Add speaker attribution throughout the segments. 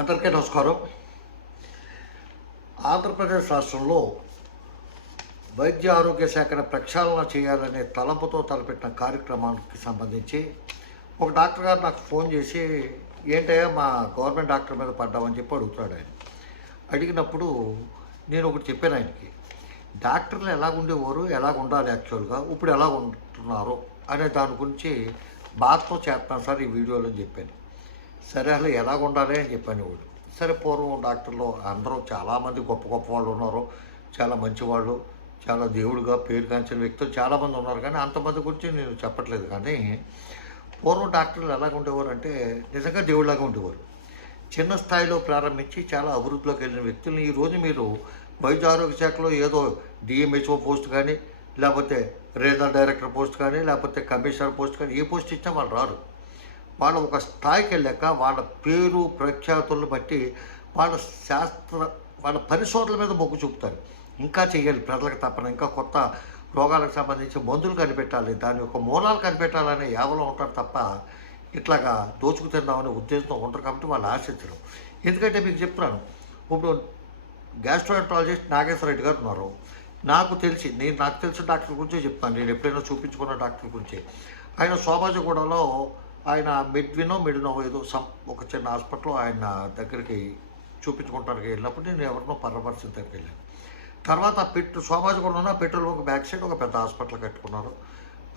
Speaker 1: అందరికీ నమస్కారం. ఆంధ్రప్రదేశ్ రాష్ట్రంలో వైద్య ఆరోగ్య శాఖను ప్రక్షాళన చేయాలనే తలంపుతో తలపెట్టిన కార్యక్రమానికి సంబంధించి ఒక డాక్టర్ గారు నాకు ఫోన్ చేసి ఏంటయ్యా మా గవర్నమెంట్ డాక్టర్ మీద పడ్డామని చెప్పి అడుగుతాడు ఆయన. అడిగినప్పుడు నేను ఒకటి చెప్పాను ఆయనకి డాక్టర్లు ఎలా ఉండేవారు? ఎలా ఉండాలి యాక్చువల్గా? ఇప్పుడు ఎలా ఉంటున్నారు? అనే దాని గురించి బాధతో చేస్తాను సార్ ఈ వీడియోలో అని చెప్పాను. సరే అసలు ఎలాగ ఉండాలి అని చెప్పాను వాడు సరే పూర్వం డాక్టర్లు అందరూ చాలామంది గొప్ప గొప్ప వాళ్ళు ఉన్నారు. చాలా మంచివాళ్ళు చాలా దేవుడిగా పేరు కాంచిన వ్యక్తులు చాలామంది ఉన్నారు. కానీ అంతమంది గురించి నేను చెప్పట్లేదు. కానీ పూర్వం డాక్టర్లు ఎలాగ ఉండేవారు అంటే నిజంగా దేవుడిలాగా ఉండేవారు. చిన్న స్థాయిలో ప్రారంభించి చాలా అభివృద్ధిలోకి వెళ్ళిన వ్యక్తులను ఈరోజు మీరు వైద్య ఆరోగ్య శాఖలో ఏదో డిఎంహెచ్ఓ పోస్ట్ కానీ లేకపోతే రీజనల్ డైరెక్టర్ పోస్ట్ కానీ లేకపోతే కమిషనర్ పోస్ట్ కానీ ఏ పోస్ట్ ఇచ్చినా వాళ్ళు రారు. వాళ్ళ ఒక స్థాయికి వెళ్ళాక వాళ్ళ పేరు ప్రఖ్యాతులను బట్టి వాళ్ళ శాస్త్ర వాళ్ళ పరిశోధనల మీద మొగ్గు చూపుతారు. ఇంకా చేయాలి ప్రజలకు తప్పన. ఇంకా కొత్త రోగాలకు సంబంధించి మందులు కనిపెట్టాలి. దాని యొక్క మూలాలు కనిపెట్టాలనే యావలో ఉంటారు తప్ప ఇట్లాగా దోచుకు తిందామనే ఉద్దేశంతో ఉంటారు కాబట్టి వాళ్ళు ఆశించడం ఎందుకంటే మీకు చెప్తున్నాను ఇప్పుడు గ్యాస్ట్రోఎంట్రాలజిస్ట్ నాగేశ్వర రెడ్డి గారు ఉన్నారు. నాకు తెలిసి నేను నాకు తెలిసిన డాక్టర్ గురించే చెప్తాను. నేను ఎప్పుడైనా చూపించుకున్న డాక్టర్ గురించి. ఆయన సోమాజగూడలో ఆయన మెట్వినో మెడినో ఏదో సమ్ ఒక చిన్న హాస్పిటల్లో ఆయన దగ్గరికి చూపించుకుంటానికి వెళ్ళినప్పుడు నేను ఎవరినో పరామర్శన దగ్గరికి వెళ్ళాను. తర్వాత పెట్టు ఉన్న పెట్రోల్ ఒక బ్యాక్ సైడ్ ఒక పెద్ద హాస్పిటల్ కట్టుకున్నారు.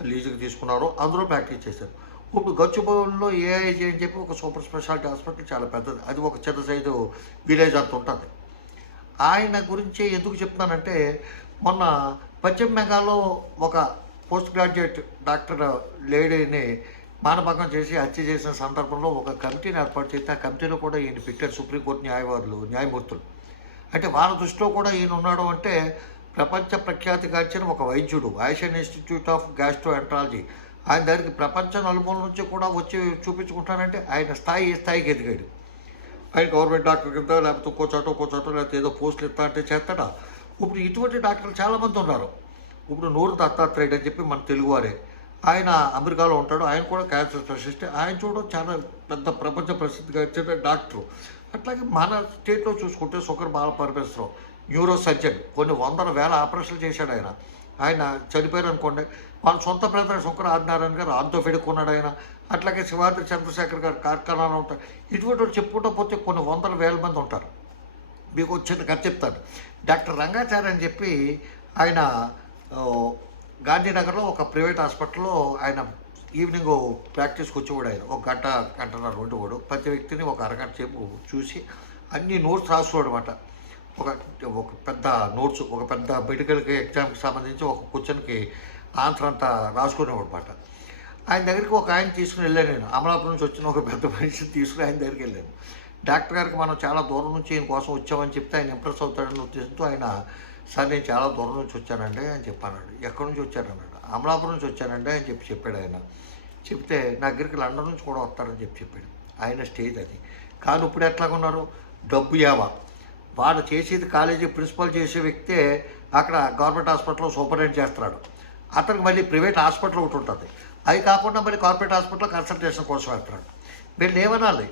Speaker 1: లీజుకి తీసుకున్నారు. అందులో ప్రాక్టీస్ చేశారు. ఇప్పుడు గచ్చిబౌలిలో ఏఐజీ అని చెప్పి ఒక సూపర్ స్పెషాలిటీ హాస్పిటల్ చాలా పెద్దది. అది ఒక చిన్న సైజు విలేజ్ అంత ఉంటుంది. ఆయన గురించి ఎందుకు చెప్తున్నానంటే మొన్న పశ్చిమ బెంగాల్లో ఒక పోస్ట్ గ్రాడ్యుయేట్ డాక్టర్ లేడీని మానభంగం చేసి హత్య చేసిన సందర్భంలో ఒక కమిటీని ఏర్పాటు చేస్తే ఆ కమిటీలో కూడా ఈయన పెట్టారు సుప్రీంకోర్టు న్యాయవాదులు న్యాయమూర్తులు. అంటే వాళ్ళ దృష్టిలో కూడా ఈయన ఉన్నాడు అంటే ప్రపంచ ప్రఖ్యాతిగాంచిన ఒక వైద్యుడు Asian institute of gastroenterology ఆయన దగ్గరికి ప్రపంచ నలుమూల నుంచి కూడా వచ్చి చూపించుకుంటానంటే ఆయన స్థాయి ఏ స్థాయికి ఎదిగాడు? ఆయన గవర్నమెంట్ డాక్టర్ కింద లేకపోతే ఒక్కో చోట ఒక్కో చోట లేకపోతే ఏదో పోస్టులు ఇస్తా అంటే చేస్తాడా? ఇప్పుడు ఇటువంటి డాక్టర్లు చాలామంది ఉన్నారు. ఇప్పుడు నూరు దత్తాత్రేయుడు అని చెప్పి మన తెలుగువారే ఆయన అమెరికాలో ఉంటాడు. ఆయన కూడా క్యాన్సర్ స్పెషలిస్ట్ ఆయన చూడడం చాలా పెద్ద ప్రపంచ ప్రసిద్ధిగా ఇచ్చిన డాక్టరు. అట్లాగే మన స్టేట్లో చూసుకుంటే సుకర్ బాలపరమేశ్వరం న్యూరో సర్జన్ కొన్ని వందల వేల ఆపరేషన్లు చేశాడు ఆయన. ఆయన చనిపోయారు అనుకోండి. వాళ్ళ సొంత బ్రదర్ శంకర ఆదినారాయణ గారు ఆంతో ఉన్నాడు ఆయన. అట్లాగే శివాద్రి చంద్రశేఖర్ గారు కార్ఖానాలు ఉంటారు. ఇటువంటి వాళ్ళు చెప్పుకుంటూ పోతే కొన్ని వందల వేల మంది ఉంటారు. మీకు వచ్చిన కథ చెప్తాను. డాక్టర్ రంగాచార్య అని చెప్పి ఆయన గాంధీనగర్లో ఒక ప్రైవేట్ హాస్పిటల్లో ఆయన ఈవినింగ్ ప్రాక్టీస్కి వచ్చేవాడు ఆయన. ఒక గంట గంటన్నర ఉండేవాడు. ప్రతి వ్యక్తిని ఒక అరగంట సేపు చూసి అన్ని నోట్స్ రాసుకోవడం అనమాట ఒక ఒక పెద్ద నోట్స్ ఒక పెద్ద మెడికల్కి ఎగ్జామ్కి సంబంధించి ఒక క్వశ్చన్కి ఆన్సర్ అంతా రాసుకునేవాడు అనమాట ఆయన దగ్గరికి ఒక ఆయన తీసుకుని వెళ్ళాను నేను. అమలాపురం నుంచి వచ్చిన ఒక పెద్ద మనిషిని తీసుకుని ఆయన దగ్గరికి వెళ్ళాను. డాక్టర్ గారికి మనం చాలా దూరం నుంచి ఈయన కోసం వచ్చామని చెప్తే ఆయన ఇంప్రెస్ అవుతాడని ఉద్దేశంతో ఆయన సార్ నేను చాలా దూరం నుంచి వచ్చానండి అని చెప్పాను ఎక్కడి నుంచి వచ్చారన్నాడు అమలాపురం నుంచి వచ్చానండి అని చెప్పి చెప్పాడు ఆయన. చెప్తే నా దగ్గరికి లండన్ నుంచి కూడా వస్తారని చెప్పి చెప్పాడు. ఆయన స్టేజ్ అది. కానీ ఇప్పుడు ఎట్లాగున్నారు? డబ్బు యావా. వాడు చేసేది కాలేజీ ప్రిన్సిపల్ చేసే వ్యక్తే అక్కడ గవర్నమెంట్ హాస్పిటల్లో సూపరింటెండ్ చేస్తున్నాడు. అతనికి మళ్ళీ ప్రైవేట్ హాస్పిటల్ ఒకటి ఉంటుంది. అది కాకుండా మరి కార్పొరేట్ హాస్పిటల్లో కన్సల్టేషన్ కోసం వెళ్తున్నాడు. వీళ్ళు ఏమనాలి?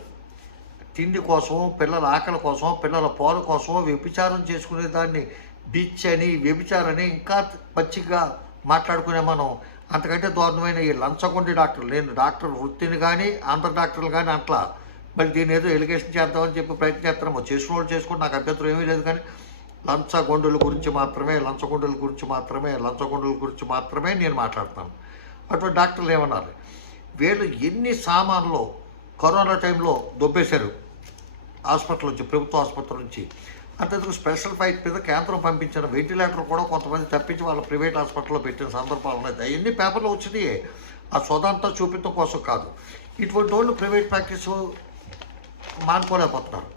Speaker 1: తిండి కోసం పిల్లల ఆకలి కోసం పిల్లల పోరు కోసం వ్యభిచారం చేసుకునే దాన్ని బిచ్ అని వ్యభిచారని ఇంకా పచ్చిగా మాట్లాడుకునే మనం. అంతకంటే దారుణమైన ఈ లంచగొండి డాక్టర్లు నేను డాక్టర్ వృత్తిని కానీ ఆంధ్ర డాక్టర్లు కానీ అట్లా. మళ్ళీ దీని ఏదో ఎలిగేషన్ చేద్దామని చెప్పి ప్రయత్నం చేస్తున్నాము చేసిన వాళ్ళు చేసుకుంటే నాకు అభ్యంతరం ఏమీ లేదు కానీ లంచగొండుల గురించి మాత్రమే లంచగొండుల గురించి మాత్రమే లంచగొండుల గురించి మాత్రమే నేను మాట్లాడతాను. అటువంటి డాక్టర్లు ఏమన్నారు? వీళ్ళు ఎన్ని సామాన్లు కరోనా టైంలో దొబ్బేశారు? హాస్పిటల్ నుంచి ప్రభుత్వ ఆసుపత్రి నుంచి. అంతేందుకు స్పెషల్ ఫైట్ మీద కేంద్రం పంపించిన వెంటిలేటర్ కూడా కొంతమంది తప్పించి వాళ్ళ ప్రైవేట్ హాస్పిటల్లో పెట్టిన సందర్భాలు ఉన్నాయి. అవన్నీ పేపర్లో వచ్చినాయి. ఆ సొదంతా చూపించడం కోసం కాదు. ఇటువంటి వాళ్ళు ప్రైవేట్ ప్రాక్టీస్ మానుకోలేకపోతున్నారు.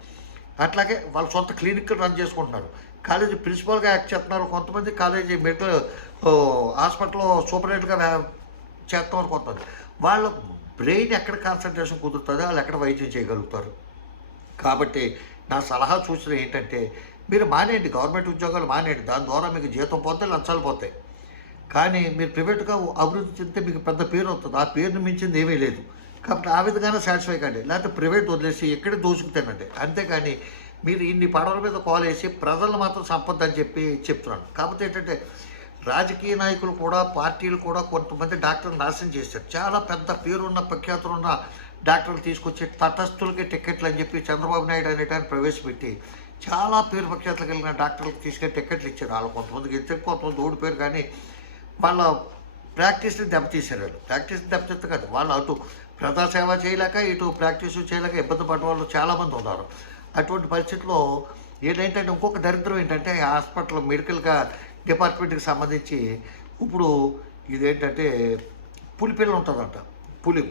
Speaker 1: అట్లాగే వాళ్ళ సొంత క్లినిక్ రన్ చేసుకుంటున్నారు. కాలేజీ ప్రిన్సిపల్గా యాక్ట్ చేస్తున్నారు. కొంతమంది కాలేజీ మెడికల్ హాస్పిటల్లో సూపరింటెండెంట్గా చేస్తున్నారు కొంతమంది. వాళ్ళ బ్రెయిన్ ఎక్కడ కాన్సన్ట్రేషన్ కుదురుతుందో వాళ్ళు ఎక్కడ వైద్యం చేయగలుగుతారు. కాబట్టి నా సలహా సూచన ఏంటంటే మీరు మానేయండి గవర్నమెంట్ ఉద్యోగాలు మానేయండి. దాని ద్వారా మీకు జీతం పోతే లంచాలు పోతాయి. కానీ మీరు ప్రైవేట్గా అభివృద్ధి చెందితే మీకు పెద్ద పేరు వస్తుంది. ఆ పేరుని మించింది ఏమీ లేదు. కాబట్టి ఆ విధంగానే సాటిస్ఫై కండి. లేకపోతే ప్రైవేట్ వదిలేసి ఎక్కడ దోసుకుతానండి అంతేకాని మీరు ఇన్ని పడవల మీద కాల్ వేసి ప్రజలు మాత్రం సంపద అని చెప్పి చెప్తున్నాను. కాకపోతే ఏంటంటే రాజకీయ నాయకులు కూడా పార్టీలు కూడా కొంతమంది డాక్టర్లు నాశనం చేశారు. చాలా పెద్ద పేరున్న ప్రఖ్యాతులున్న డాక్టర్లు తీసుకొచ్చి తటస్థులకి టికెట్లు అని చెప్పి చంద్రబాబు నాయుడు అనేటాన్ని ప్రవేశపెట్టి చాలా పేరు ప్రఖ్యాతులు కలిగిన డాక్టర్లకు తీసుకెళ్ళి టికెట్లు ఇచ్చారు. వాళ్ళు కొంతమందికి ఇచ్చారు కొంతమంది ఓడిపోయారు కానీ వాళ్ళ ప్రాక్టీస్ని దెబ్బతీశారు వాళ్ళు. ప్రాక్టీస్ని దెబ్బతీస్తే కాదు వాళ్ళు అటు ప్రజాసేవ చేయలేక ఇటు ప్రాక్టీస్ చేయలేక ఇబ్బంది పడిన వాళ్ళు చాలామంది ఉన్నారు. అటువంటి పరిస్థితుల్లో ఏంటంటే ఇంకొక దరిద్రం ఏంటంటే హాస్పిటల్ మెడికల్గా డిపార్ట్మెంట్కి సంబంధించి ఇప్పుడు ఇదేంటంటే పులిపిల్ల ఉంటుందంట. పులి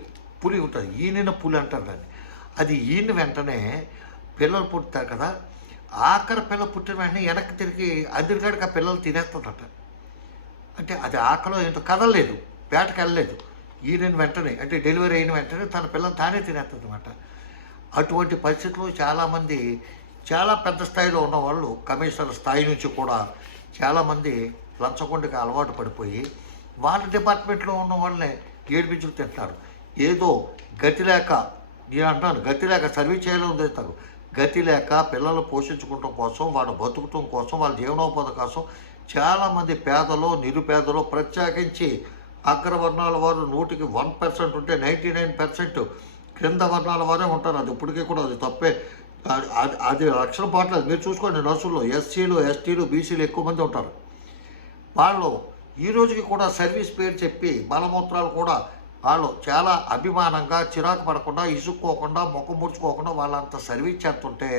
Speaker 1: పులి ఉంటుంది. ఈనిన పులి అంటారు దాన్ని. అది ఈయన వెంటనే పిల్లలు పుడతారు కదా ఆఖరి పిల్ల పుట్టిన వెంటనే వెనక్కి తిరిగి అందరికాడికి ఆ పిల్లలు తినేస్తుందట అంటే అది ఆకలో ఏంటో కదలలేదు వేటకి వెళ్ళలేదు. ఈయన వెంటనే అంటే డెలివరీ అయిన వెంటనే తన పిల్లలు తానే తినేస్తుంది అనమాట అటువంటి పరిస్థితుల్లో చాలామంది చాలా పెద్ద స్థాయిలో ఉన్నవాళ్ళు కమిషనర్ స్థాయి నుంచి కూడా చాలామంది లంచగొండకి అలవాటు పడిపోయి వాళ్ళ డిపార్ట్మెంట్లో ఉన్న వాళ్ళని ఏడిపించుకు తింటారు ఏదో గతి లేక నేను అంటాను గతి లేక సర్వీస్ చేయాలని చేస్తారు గతి లేక పిల్లలు పోషించుకోవడం కోసం వాళ్ళు బతుకుటం కోసం వాళ్ళ జీవనోపాధి కోసం చాలామంది పేదలు నిరుపేదలు ప్రత్యేకించి అగ్రవర్ణాల వారు నూటికి వన్ పర్సెంట్ ఉంటే నైంటీ నైన్ పర్సెంట్ క్రింద వర్ణాల వారే ఉంటారు. అది ఇప్పటికీ కూడా అది తప్పే. అది- అది అది పాటలేదు. మీరు చూసుకోండి నర్సుల్లో ఎస్సీలు ఎస్టీలు బీసీలు ఎక్కువ మంది ఉంటారు. వాళ్ళు ఈ రోజుకి కూడా సర్వీస్ పేరు చెప్పి మలమూత్రాలు కూడా వాళ్ళు చాలా అభిమానంగా చిరాకు పడకుండా ఇసుక్కోకుండా ముఖం ముడుచుకోకుండా వాళ్ళంత సర్వీస్ చేస్తుంటే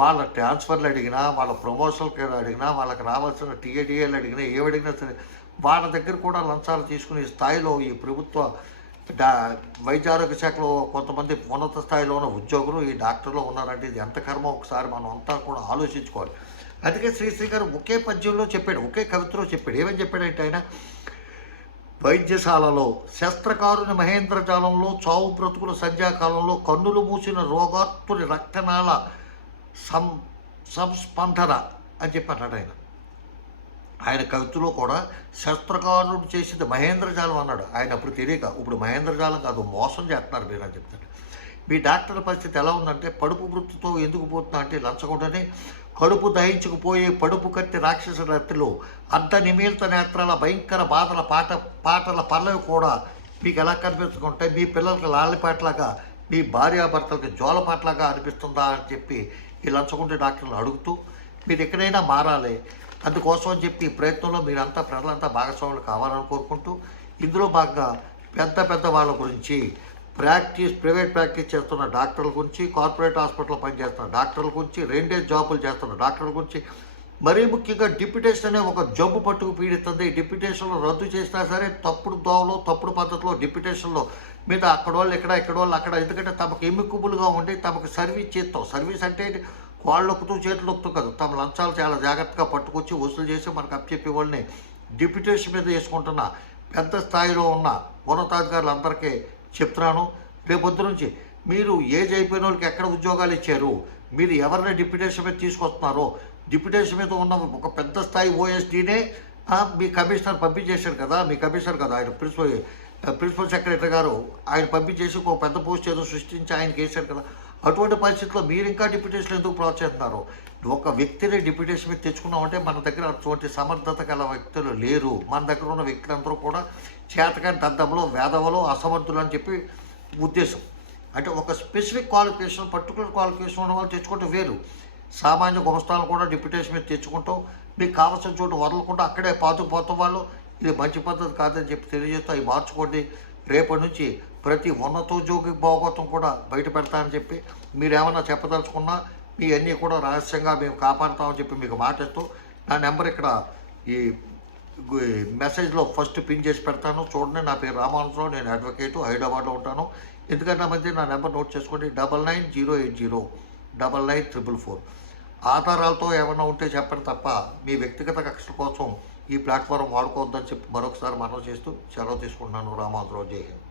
Speaker 1: వాళ్ళ ట్రాన్స్ఫర్లు అడిగినా వాళ్ళ ప్రమోషన్కి అడిగినా వాళ్ళకి రావాల్సిన టీఏడిఏలు అడిగినా ఏవి అడిగినా సరే వాళ్ళ దగ్గర కూడా లంచాలు తీసుకునే స్థాయిలో ఈ ప్రభుత్వ డా వైద్య ఆరోగ్య శాఖలో కొంతమంది ఉన్నత స్థాయిలో ఉన్న ఉద్యోగులు ఈ డాక్టర్లు ఉన్నారంటే ఇది ఎంత కర్మ ఒకసారి మనం అంతా కూడా ఆలోచించుకోవాలి. అందుకే శ్రీశ్రీ గారు ఒకే పద్యంలో చెప్పాడు ఒకే కవితలో చెప్పాడు. ఏమని చెప్పాడంటే ఆయన వైద్యశాలలో శస్త్రకారుని మహేంద్రజాలంలో చావు బ్రతుకుల సంధ్యాకాలంలో కన్నులు మూసిన రోగాత్తుని రక్తనాళ సం సంస్పందన అని చెప్పి అన్నాడు ఆయన. ఆయన కవితలో కూడా శస్త్రకారుడు చేసింది మహేంద్రజాలం అన్నాడు. ఆయన అప్పుడు తెలియక ఇప్పుడు మహేంద్రజాలం కాదు మోసం చేస్తున్నారు మీరు అని చెప్తాడు. మీ డాక్టర్ పరిస్థితి ఎలా ఉందంటే పడుపు వృత్తితో ఎందుకు పోతున్నా అంటే లంచగొండని కడుపు దహించుకుపోయే పడుపు కత్తి రాక్షస రత్తిలో అర్ధ నిమీలిత నేత్రాల భయంకర బాధల పాట పాటల పల్లవి కూడా మీకు ఎలా కనిపిస్తుంటే మీ పిల్లలకి లాలిపాటలాగా మీ భార్యాభర్తలకి జోలపాటలాగా అనిపిస్తుందా అని చెప్పి ఈ లంచకుంటే డాక్టర్లు అడుగుతూ మీరు ఎక్కడైనా మారాలి అందుకోసం అని చెప్పి ఈ ప్రయత్నంలో మీరంతా ప్రజలంతా భాగస్వాములు కావాలని కోరుకుంటూ ఇందులో భాగంగా పెద్ద పెద్ద వాళ్ళ గురించి ప్రాక్టీస్ ప్రైవేట్ ప్రాక్టీస్ చేస్తున్న డాక్టర్ల గురించి కార్పొరేట్ హాస్పిటల్లో పనిచేస్తున్న డాక్టర్ల గురించి రెండే జాబులు చేస్తున్న డాక్టర్ల గురించి మరీ ముఖ్యంగా డిప్యుటేషన్ అనే ఒక జబ్బు పట్టుకు పీడిస్తుంది. డిప్యుటేషన్లో రద్దు చేసినా సరే తప్పుడు దోవలో తప్పుడు పద్ధతిలో డిప్యుటేషన్లో మీద అక్కడ వాళ్ళు ఇక్కడ ఇక్కడ వాళ్ళు అక్కడ ఎందుకంటే తమకు ఎమ్మికుబులుగా ఉండి తమకు సర్వీస్ చేస్తాం. సర్వీస్ అంటే వాళ్ళు నొక్కుతూ చేతులు నొక్కుతూ కాదు. తమ లంచాలు చాలా జాగ్రత్తగా పట్టుకొచ్చి వసూలు చేసి మనకు అప్పచెప్పే వాళ్ళని డిప్యుటేషన్ మీద వేసుకుంటున్న పెద్ద స్థాయిలో ఉన్న ఉన్నతాధికారులందరికీ చెప్తున్నాను. రేపొద్దు నుంచి మీరు ఏజ్ అయిపోయిన వాళ్ళకి ఎక్కడ ఉద్యోగాలు ఇచ్చారు? మీరు ఎవరిని డిప్యుటేషన్ మీద తీసుకొస్తున్నారో? డిప్యుటేషన్ మీద ఉన్న ఒక పెద్ద స్థాయి ఓఎస్డీనే మీ కమిషనర్ పంపించేశారు కదా మీ కమిషనర్ కదా ఆయన ప్రిన్సిపల్ ప్రిన్సిపల్ సెక్రటరీ గారు ఆయన పంపించేసి ఒక పెద్ద పోస్ట్ ఏదో సృష్టించి ఆయనకి వేశారు కదా. అటువంటి పరిస్థితుల్లో మీరు ఇంకా డిప్యుటేషన్ ఎందుకు ప్రోత్సహిస్తున్నారు ఒక వ్యక్తిని డిప్యూటేషన్ మీద తెచ్చుకున్నామంటే మన దగ్గర అటువంటి సమర్థత గల వ్యక్తులు లేరు. మన దగ్గర ఉన్న వ్యక్తులందరూ కూడా చేతకాని దద్దములో వేదవలో అసమర్థులు అని చెప్పి ఉద్దేశం. అంటే ఒక స్పెసిఫిక్ క్వాలిఫికేషన్ పర్టికులర్ క్వాలిఫికేషన్ ఉన్న వాళ్ళు తెచ్చుకుంటే వేరు. సామాన్య గుమస్తాలను కూడా డిప్యూటేషన్ మీద తెచ్చుకుంటాం. మీకు కావాల్సిన చోటు వదలకుండా అక్కడే పాతుకుపోతాం వాళ్ళు. ఇది మంచి పద్ధతి కాదని చెప్పి తెలియజేస్తూ అవి మార్చుకోండి. రేపటి నుంచి ప్రతి ఉన్నతోద్యోగి భాగోతం కూడా బయట పెడతానని చెప్పి మీరు ఏమైనా చెప్పదలుచుకున్నా మీ అన్నీ కూడా రహస్యంగా మేము కాపాడుతామని చెప్పి మీకు మాటిస్తూ నా నెంబర్ ఇక్కడ ఈ మెసేజ్లో ఫస్ట్ పిన్ చేసి పెడతాను. చూడండి నా పేరు రామానుజరావు నేను అడ్వకేటు హైదరాబాద్లో ఉంటాను. ఎందుకంటే మంది నా నెంబర్ నోట్ చేసుకోండి double nine zero eight zero double nine triple four. ఆధారాలతో ఏమైనా ఉంటే చెప్పండి తప్ప మీ వ్యక్తిగత కక్షల కోసం ఈ ప్లాట్ఫారం వాడుకోవద్దని చెప్పి మరొకసారి మనం చేస్తూ సెలవు తీసుకుంటున్నాను రామానుజరావు జై హింద్.